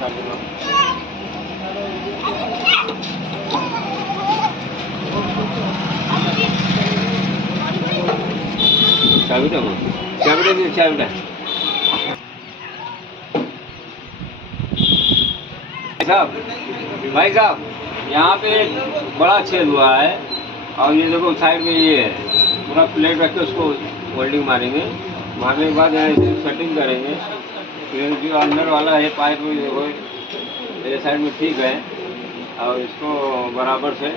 चाबीटा चाबीटा दिए चाबीटा साहब भाई साहब यहाँ पे बड़ा छेद हुआ है और ये देखो साइड में ये है पूरा प्लेट रख के उसको वेल्डिंग मारेंगे। मारने के बाद यहाँ सेटिंग करेंगे। फिर जो अंदर वाला है पाइप वो ये साइड में ठीक है और इसको बराबर से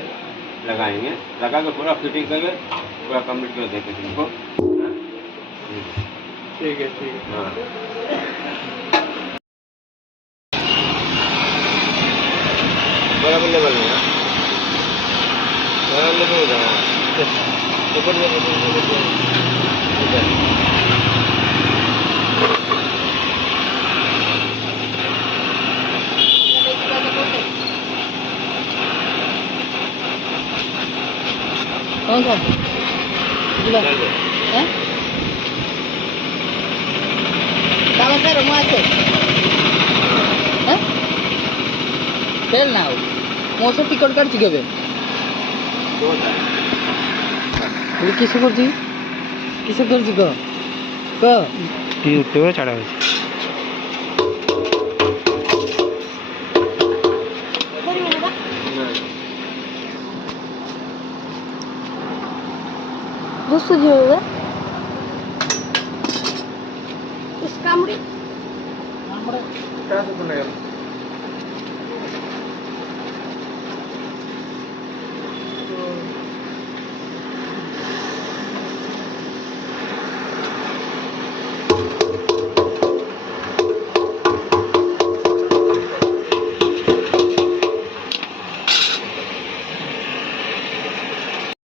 लगाएंगे। लगा के पूरा फिटिंग करके पूरा कम्प्लीट कर देंगे तुमको। ठीक है ठीक है। हाँ बराबर लेवल में बराबर लेवल हो जाएगा। कौन सा काला सर मासे फेल ना हो मोसो टिकट काटছি কেবে তুই কিসে করছিস কিসে করছিস ক ক ইউটিউবে ছাড়া হয়েছে। দুশো জি হবে ইস কামড়ি আমরা কাজ করে গেল।